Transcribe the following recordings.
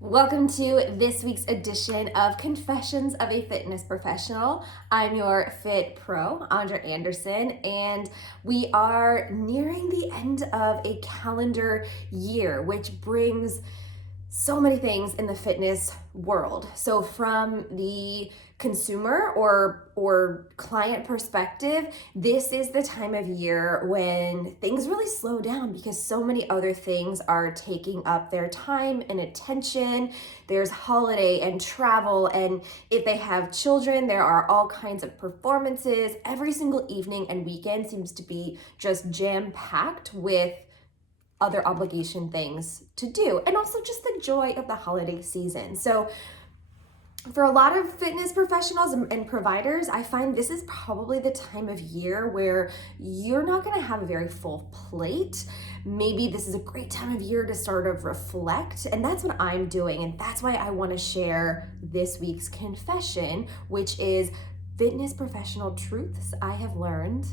Welcome to this week's edition of Confessions of a Fitness Professional. I'm your Fit Pro, Andra Anderson, and we are nearing the end of a calendar year, which brings so many things in the fitness world. So from the consumer or client perspective, this is the time of year when things really slow down because so many other things are taking up their time and attention. There's holiday and travel, and if they have children, there are all kinds of performances. Every single evening and weekend seems to be just jam-packed with other obligation things to do, and also just the joy of the holiday season. So for a lot of fitness professionals and providers, I find this is probably the time of year where you're not going to have a very full plate. Maybe this is a great time of year to sort of reflect, and that's what I'm doing, and that's why I want to share this week's confession, which is fitness professional truths I have learned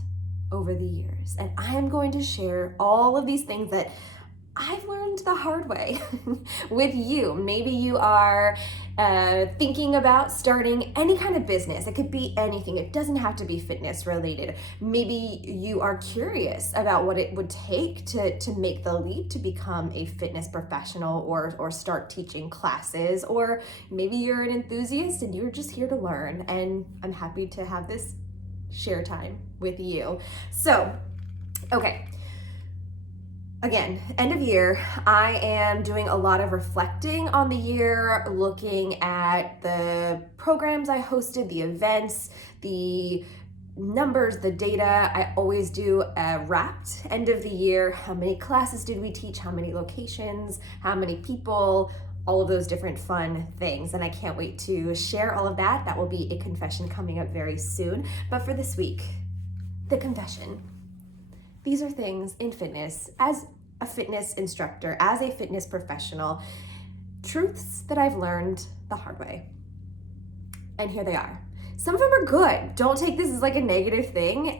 over the years. And I am going to share all of these things that I've learned the hard way with you. Maybe you are thinking about starting any kind of business. It could be anything. It doesn't have to be fitness related. Maybe you are curious about what it would take to make the leap to become a fitness professional or start teaching classes. Or maybe you're an enthusiast and you're just here to learn. And I'm happy to have this share time with you. So, okay. Again, end of year, I am doing a lot of reflecting on the year, looking at the programs I hosted, the events, the numbers, the data. I always do a wrapped end of the year. How many classes did we teach? How many locations? How many people? All of those different fun things. And I can't wait to share all of that. That will be a confession coming up very soon. But for this week, the confession. These are things in fitness, as a fitness instructor, as a fitness professional, truths that I've learned the hard way. And here they are. Some of them are good. Don't take this as like a negative thing.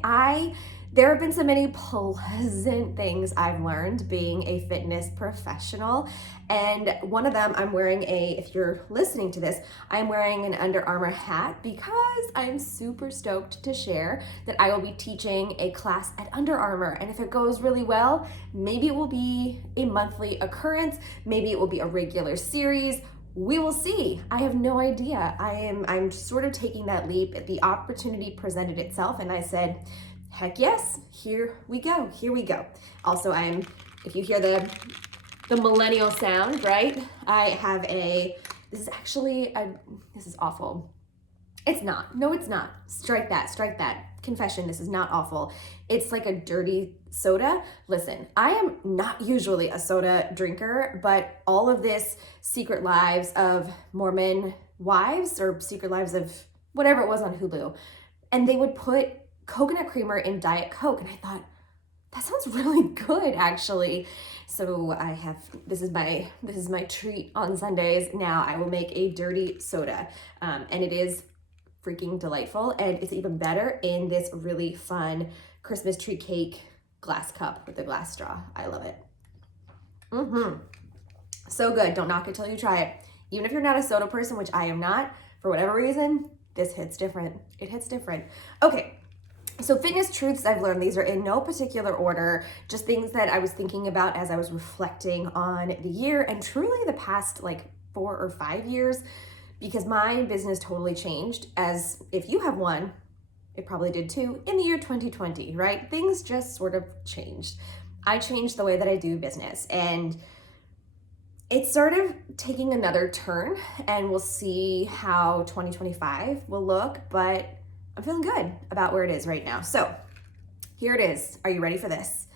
There have been so many pleasant things I've learned being a fitness professional. And one of them, if you're listening to this, I'm wearing an Under Armour hat because I'm super stoked to share that I will be teaching a class at Under Armour. And if it goes really well, maybe it will be a monthly occurrence. Maybe it will be a regular series. We will see. I have no idea. I'm sort of taking that leap. The opportunity presented itself and I said, heck yes, here we go. Also, if you hear the millennial sound, right? This is awful. It's not. No, it's not. Strike that. Confession, this is not awful. It's like a dirty soda. Listen, I am not usually a soda drinker, but all of this Secret Lives of Mormon Wives or Secret Lives of whatever it was on Hulu, and they would put coconut creamer in Diet Coke, and I thought, that sounds really good actually. So this is my treat on Sundays. Now I will make a dirty soda, and it is freaking delightful, and it's even better in this really fun Christmas tree cake glass cup with a glass straw. I love it. So good. Don't knock it till you try it. Even if you're not a soda person, which I am not, for whatever reason, this hits different. It hits different. Okay. So fitness truths I've learned, these are in no particular order, just things that I was thinking about as I was reflecting on the year and truly the past like 4 or 5 years, because my business totally changed, as if you have one, it probably did too, in the year 2020, right? Things just sort of changed. I changed the way that I do business, and it's sort of taking another turn, and we'll see how 2025 will look, but I'm feeling good about where it is right now. So here it is. Are you ready for this?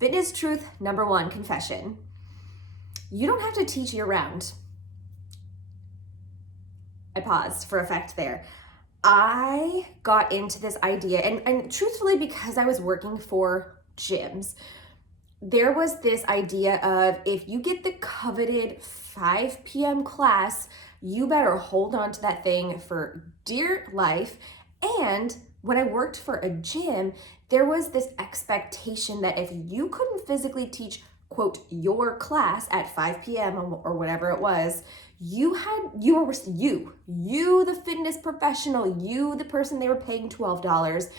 Fitness truth number 1, confession. You don't have to teach year round. I paused for effect there. I got into this idea, and truthfully, because I was working for gyms, there was this idea of if you get the coveted 5 p.m. class, you better hold on to that thing for dear life. And when I worked for a gym, there was this expectation that if you couldn't physically teach quote, your class at 5 p.m. or whatever it was, you, the fitness professional, you, the person they were paying $12,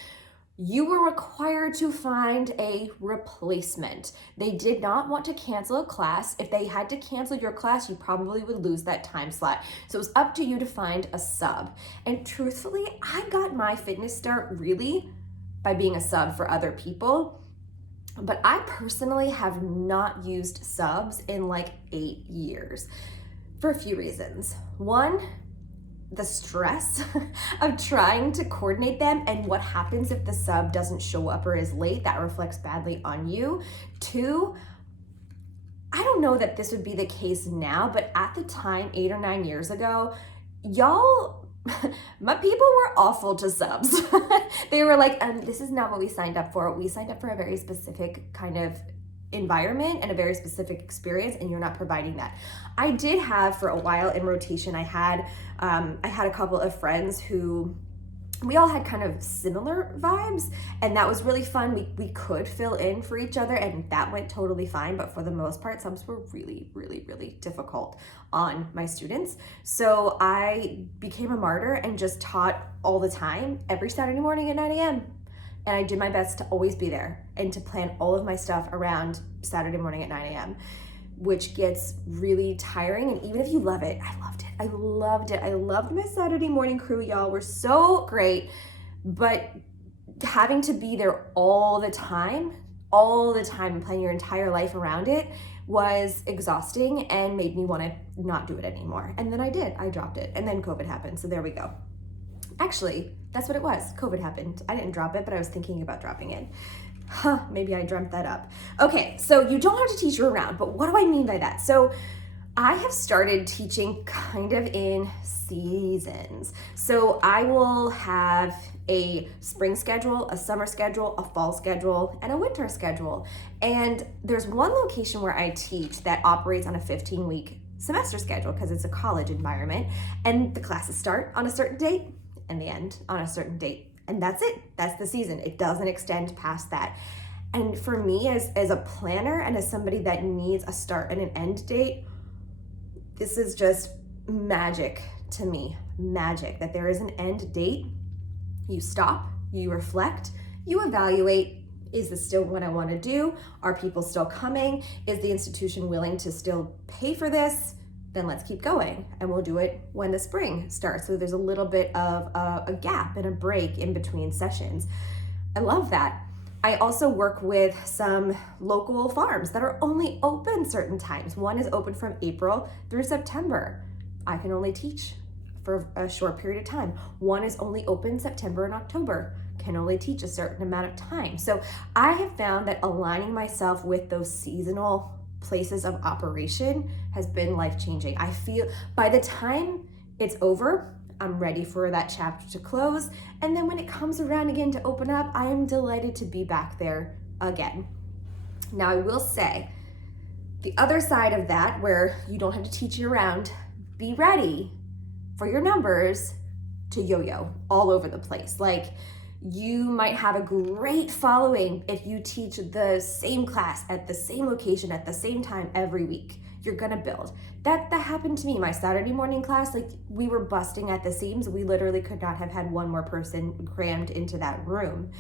you were required to find a replacement. They did not want to cancel a class. If they had to cancel your class, you probably would lose that time slot. So it was up to you to find a sub. And truthfully, I got my fitness start really by being a sub for other people. But I personally have not used subs in like 8 years for a few reasons. One, the stress of trying to coordinate them, and what happens if the sub doesn't show up or is late, that reflects badly on you. Two, I don't know that this would be the case now, but at the time, 8 or 9 years ago, y'all, my people were awful to subs. They were like, this is not what we signed up for. We signed up for a very specific kind of environment and a very specific experience, and you're not providing that. I did have, for a while in rotation, I had a couple of friends who we all had kind of similar vibes, and that was really fun. We could fill in for each other, and that went totally fine, but for the most part, subs were really, really, really difficult on my students. So I became a martyr and just taught all the time, every Saturday morning at 9 a.m. And I did my best to always be there and to plan all of my stuff around Saturday morning at 9 a.m., which gets really tiring. And even if you love it, I loved it. I loved it. I loved my Saturday morning crew. Y'all were so great. But having to be there all the time, and plan your entire life around it was exhausting and made me want to not do it anymore. And then I did. I dropped it. And then COVID happened. So there we go. Actually, that's what it was. COVID happened. I didn't drop it, but I was thinking about dropping it. Maybe I dreamt that up. Okay, so you don't have to teach year round, but what do I mean by that? So I have started teaching kind of in seasons. So I will have a spring schedule, a summer schedule, a fall schedule, and a winter schedule. And there's one location where I teach that operates on a 15-week semester schedule because it's a college environment, and the classes start on a certain date and they end on a certain date. And that's it. That's the season. It doesn't extend past that. And for me, as a planner and as somebody that needs a start and an end date, this is just magic to me. Magic that there is an end date. You stop, you reflect, you evaluate. Is this still what I want to do? Are people still coming? Is the institution willing to still pay for this? Then let's keep going, and we'll do it when the spring starts. So there's a little bit of a gap and a break in between sessions. I love that. I also work with some local farms that are only open certain times. One is open from April through September. I can only teach for a short period of time. One is only open September and October. Can only teach a certain amount of time. So I have found that aligning myself with those seasonal places of operation has been life-changing. I feel by the time it's over, I'm ready for that chapter to close. And then when it comes around again to open up, I am delighted to be back there again. Now I will say, the other side of that, where you don't have to teach year round, be ready for your numbers to yo-yo all over the place. Like, you might have a great following if you teach the same class at the same location at the same time every week. You're gonna build. That happened to me. My Saturday morning class, like, we were busting at the seams. We literally could not have had one more person crammed into that room.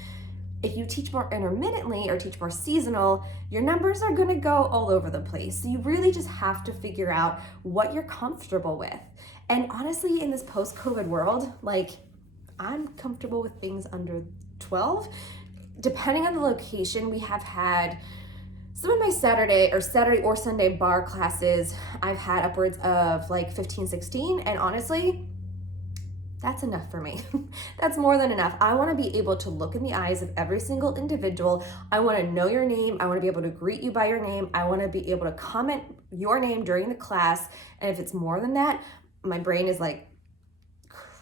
If you teach more intermittently or teach more seasonal, your numbers are gonna go all over the place. So you really just have to figure out what you're comfortable with. And honestly, in this post-COVID world, like, I'm comfortable with things under 12. Depending on the location, we have had some of my Saturday or Sunday bar classes, I've had upwards of like 15, 16. And honestly, that's enough for me. That's more than enough. I want to be able to look in the eyes of every single individual. I want to know your name. I want to be able to greet you by your name. I want to be able to comment your name during the class. And if it's more than that, my brain is like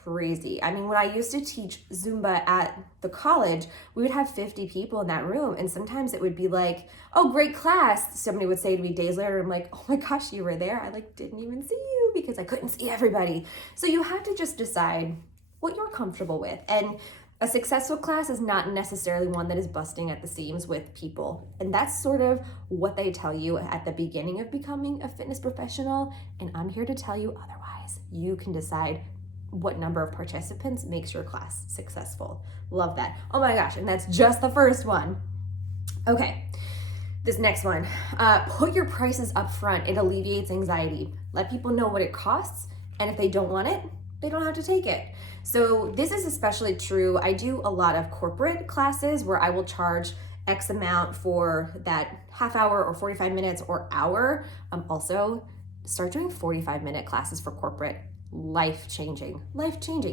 crazy. I mean, when I used to teach Zumba at the college, we would have 50 people in that room. And sometimes it would be like, oh, great class. Somebody would say to me days later, I'm like, oh my gosh, you were there. I like didn't even see you because I couldn't see everybody. So you have to just decide what you're comfortable with. And A successful class is not necessarily one that is busting at the seams with people. And that's sort of what they tell you at the beginning of becoming a fitness professional. And I'm here to tell you otherwise. You can decide what number of participants makes your class successful. Love that. Oh my gosh, and that's just the first one. Okay, this next one. Put your prices up front. It alleviates anxiety. Let people know what it costs, and if they don't want it, they don't have to take it. So this is especially true. I do a lot of corporate classes where I will charge X amount for that half hour or 45 minutes or hour. Also, start doing 45-minute classes for corporate. Life-changing.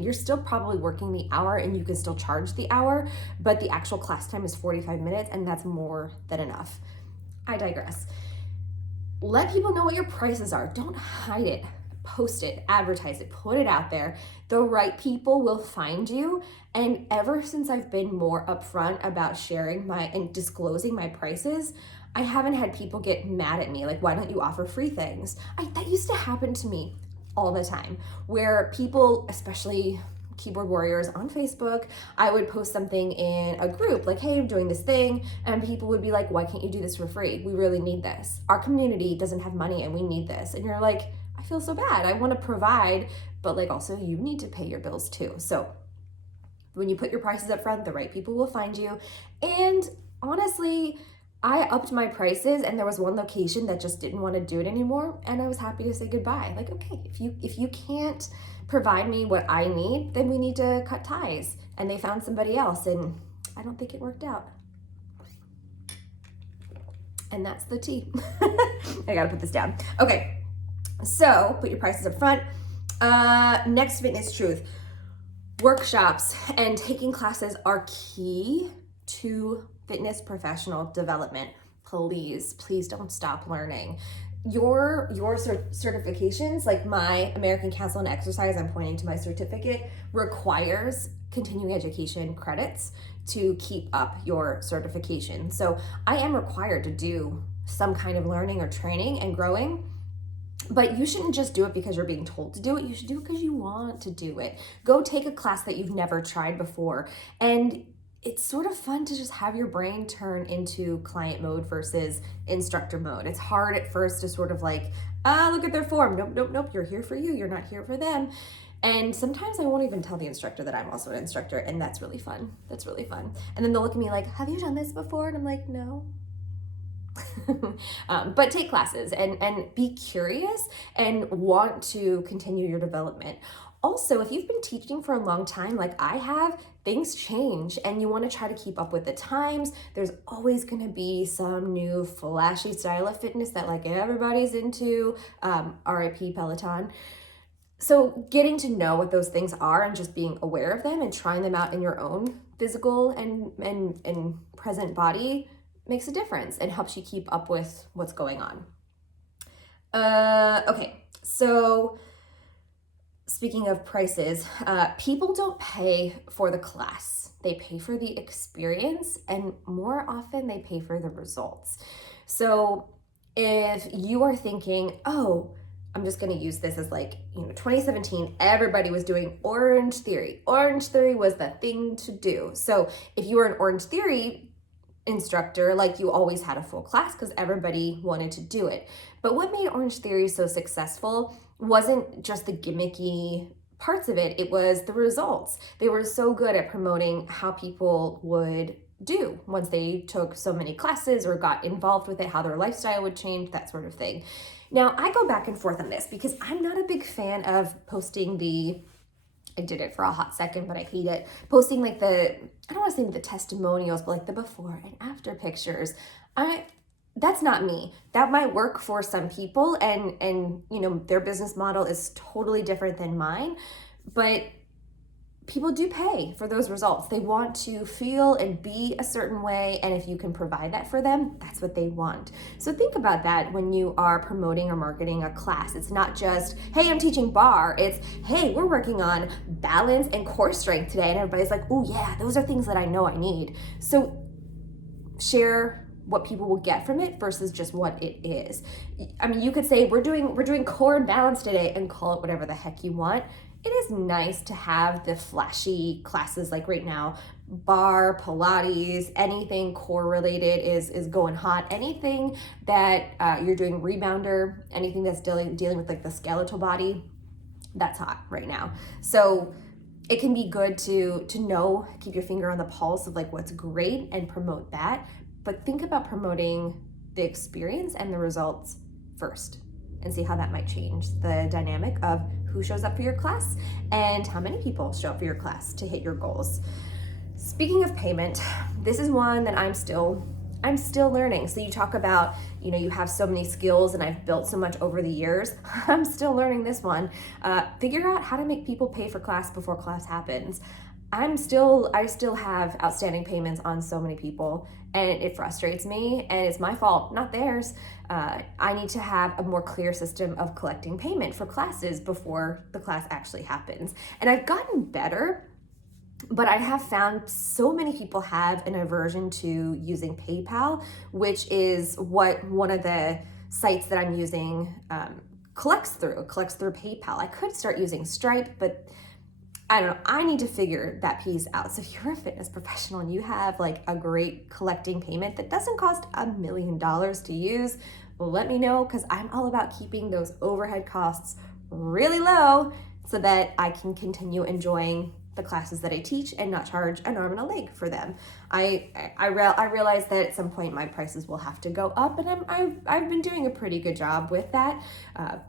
You're still probably working the hour and you can still charge the hour, but the actual class time is 45 minutes and that's more than enough. I digress. Let people know what your prices are. Don't hide it. Post it, advertise it, put it out there. The right people will find you. And ever since I've been more upfront about sharing and disclosing my prices, I haven't had people get mad at me. Like, why don't you offer free things? That used to happen to me all the time, where people, especially keyboard warriors on Facebook, I would post something in a group like, hey, I'm doing this thing. And people would be like, why can't you do this for free? We really need this. Our community doesn't have money and we need this. And you're like, I feel so bad. I want to provide, but like also you need to pay your bills too. So when you put your prices up front, the right people will find you. And honestly, I upped my prices and there was one location that just didn't want to do it anymore. And I was happy to say goodbye. Like, okay, if you can't provide me what I need, then we need to cut ties. And they found somebody else and I don't think it worked out. And that's the tea. I gotta put this down. Okay. So put your prices up front. Next fitness truth. Workshops and taking classes are key to fitness professional development. Please don't stop learning. Your certifications, like my American Council on Exercise, I'm pointing to my certificate, requires continuing education credits to keep up your certification. So I am required to do some kind of learning or training and growing. But you shouldn't just do it because you're being told to do it. You should do it because you want to do it. Go take a class that you've never tried before. And it's sort of fun to just have your brain turn into client mode versus instructor mode. It's hard at first to sort of like, look at their form. Nope. You're here for you. You're not here for them. And sometimes I won't even tell the instructor that I'm also an instructor. And that's really fun. And then they'll look at me like, have you done this before? And I'm like, no. But take classes and be curious and want to continue your development. Also, if you've been teaching for a long time, like I have, things change and you want to try to keep up with the times. There's always going to be some new flashy style of fitness that like everybody's into, RIP Peloton. So getting to know what those things are and just being aware of them and trying them out in your own physical and present body makes a difference and helps you keep up with what's going on. Okay, so speaking of prices, people don't pay for the class. They pay for the experience, and more often they pay for the results. So if you are thinking, oh, I'm just going to use this as like, 2017, everybody was doing Orange Theory. Orange Theory was the thing to do. So if you were an Orange Theory instructor, like you always had a full class because everybody wanted to do it. But what made Orange Theory so successful wasn't just the gimmicky parts of it, it was the results. They were so good at promoting how people would do once they took so many classes or got involved with it, how their lifestyle would change, that sort of thing. Now, I go back and forth on this because I'm not a big fan of posting I did it for a hot second, but I hate it. Posting like I don't want to say the testimonials, but like the before and after pictures. That's not me. That might work for some people and their business model is totally different than mine, but people do pay for those results. They want to feel and be a certain way, and if you can provide that for them, that's what they want. So think about that when you are promoting or marketing a class. It's not just, hey, I'm teaching bar. It's, hey, we're working on balance and core strength today, and everybody's like, oh yeah, those are things that I know I need. So share what people will get from it versus just what it is. I mean, you could say we're doing core and balance today and call it whatever the heck you want. it is nice to have the flashy classes like right now. Bar, Pilates, anything core related is going hot. Anything that you're doing rebounder, anything that's dealing with like the skeletal body, that's hot right now. So it can be good to know, keep your finger on the pulse of like what's great and promote that. But think about promoting the experience and the results first, and see how that might change the dynamic of who shows up for your class and how many people show up for your class to hit your goals. Speaking of payment, this is one that I'm still learning. So you talk about, you have so many skills and I've built so much over the years. I'm still learning this one. Figure out how to make people pay for class before class happens. I still have outstanding payments on so many people, and it frustrates me, and it's my fault, not theirs. I need to have a more clear system of collecting payment for classes before the class actually happens. And I've gotten better, but I have found so many people have an aversion to using PayPal, which is what one of the sites that I'm using collects through PayPal. I could start using Stripe, but I don't know, I need to figure that piece out. So if you're a fitness professional and you have like a great collecting payment that doesn't cost $1 million to use, let me know, because I'm all about keeping those overhead costs really low so that I can continue enjoying the classes that I teach and not charge an arm and a leg for them. I realize that at some point my prices will have to go up, and I've been doing a pretty good job with that,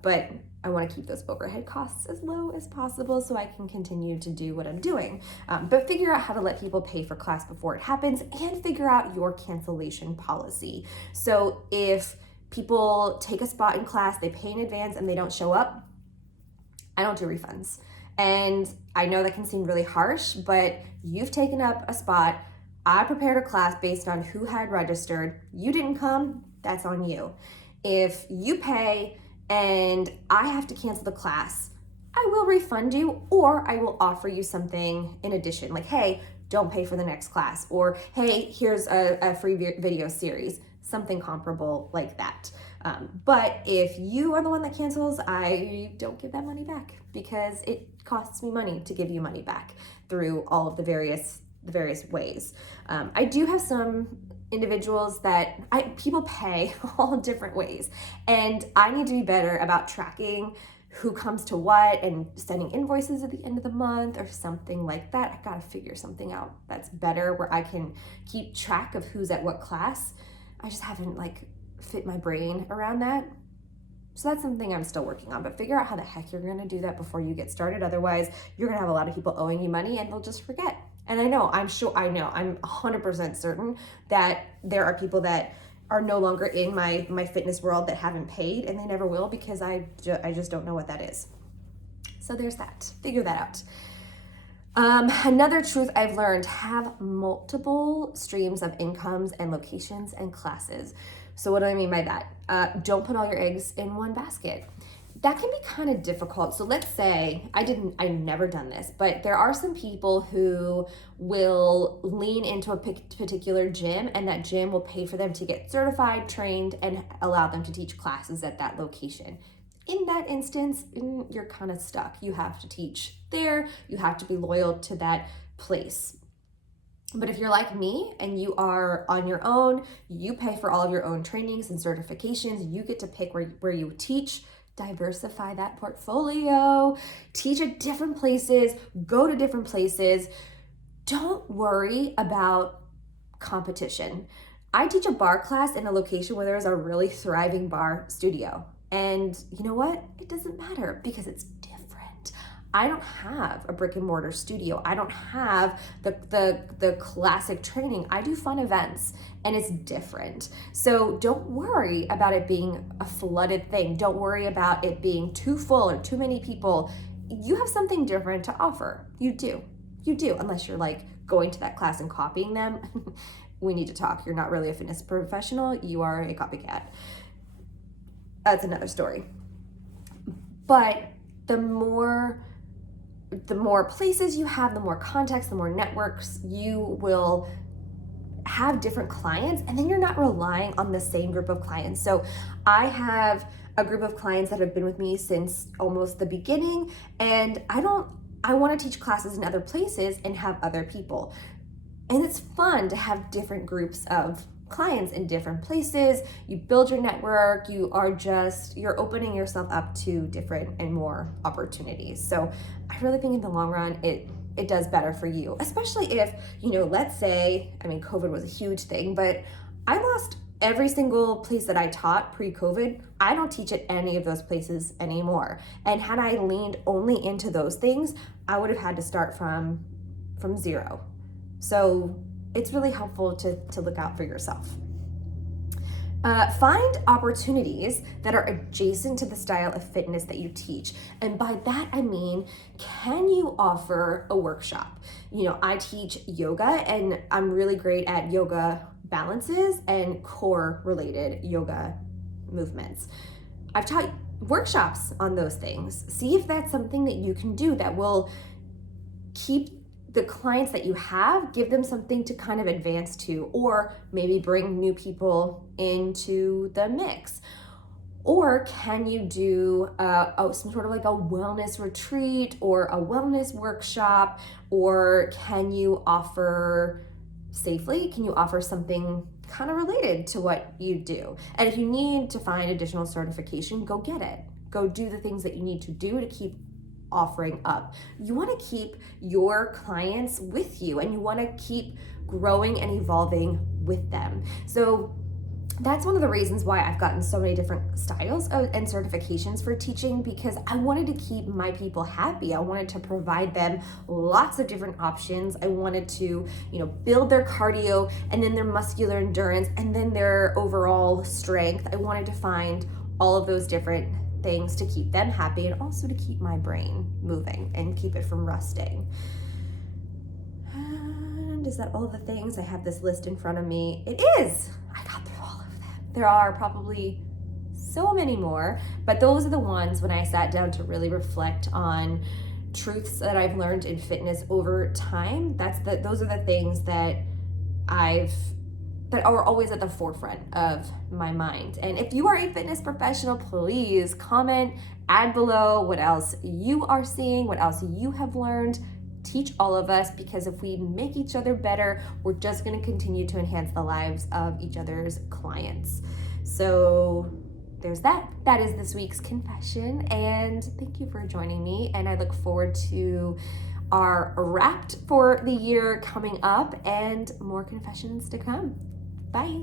but I want to keep those overhead costs as low as possible so I can continue to do what I'm doing. But figure out how to let people pay for class before it happens, and figure out your cancellation policy. So if people take a spot in class, they pay in advance, and they don't show up, I don't do refunds. And I know that can seem really harsh, but you've taken up a spot. I prepared a class based on who had registered. You didn't come, that's on you. If you pay and I have to cancel the class, I will refund you, or I will offer you something in addition, like, hey, don't pay for the next class, or hey, here's a free video series, something comparable like that. But if you are the one that cancels, I don't give that money back, because it costs me money to give you money back through all of the various ways. I do have some individuals that people pay all different ways, and I need to be better about tracking who comes to what and sending invoices at the end of the month or something like that. I gotta figure something out that's better where I can keep track of who's at what class. I just haven't fit my brain around that. So that's something I'm still working on, but figure out how the heck you're gonna do that before you get started. Otherwise, you're gonna have a lot of people owing you money and they'll just forget. And I'm 100% certain that there are people that are no longer in my fitness world that haven't paid, and they never will, because I just don't know what that is. So there's that, figure that out. Another truth I've learned: have multiple streams of incomes and locations and classes. So what do I mean by that? Don't put all your eggs in one basket. That can be kind of difficult. So let's say I've never done this, but there are some people who will lean into a particular gym, and that gym will pay for them to get certified, trained, and allow them to teach classes at that location. In that instance, you're kind of stuck. You have to teach there. You have to be loyal to that place. But if you're like me and you are on your own, you pay for all of your own trainings and certifications, you get to pick where you teach. Diversify that portfolio, teach at different places, go to different places. Don't worry about competition. I teach a bar class in a location where there is a really thriving bar studio. And you know what? It doesn't matter, because it's different. I don't have a brick and mortar studio. I don't have the classic training. I do fun events, and it's different. So don't worry about it being a flooded thing. Don't worry about it being too full or too many people. You have something different to offer. You do, unless you're going to that class and copying them. We need to talk. You're not really a fitness professional. You are a copycat. That's another story. But the more places you have, the more contacts, the more networks, you will have different clients, and then you're not relying on the same group of clients. So I have a group of clients that have been with me since almost the beginning, and I don't I want to teach classes in other places and have other people. And it's fun to have different groups of clients in different places. You build your network, you're opening yourself up to different and more opportunities. So I really think in the long run, it does better for you, especially if, let's say, COVID was a huge thing, but I lost every single place that I taught pre-COVID. I don't teach at any of those places anymore. And had I leaned only into those things, I would have had to start from zero. So it's really helpful to look out for yourself. Find opportunities that are adjacent to the style of fitness that you teach. And by that, I mean, can you offer a workshop? I teach yoga and I'm really great at yoga balances and core related yoga movements. I've taught workshops on those things. See if that's something that you can do that will keep the clients that you have, give them something to kind of advance to, or maybe bring new people into the mix. Or can you do some sort of like a wellness retreat or a wellness workshop? Or can you offer safely? Can you offer something kind of related to what you do? And if you need to find additional certification, go get it. Go do the things that you need to do to keep offering up. You want to keep your clients with you and you want to keep growing and evolving with them. So that's one of the reasons why I've gotten so many different styles and certifications for teaching, because I wanted to keep my people happy. I wanted to provide them lots of different options. I wanted to, build their cardio and then their muscular endurance and then their overall strength. I wanted to find all of those different things to keep them happy and also to keep my brain moving and keep it from rusting. And is that all the things? I have this list in front of me. It is. I got through all of them. There are probably so many more, but those are the ones when I sat down to really reflect on truths that I've learned in fitness over time. Those are the things that are always at the forefront of my mind. And if you are a fitness professional, please comment, add below what else you are seeing, what else you have learned. Teach all of us, because if we make each other better, we're just going to continue to enhance the lives of each other's clients. So there's that. That is this week's confession. And thank you for joining me. And I look forward to our Wrapped for the year coming up and more confessions to come. Bye.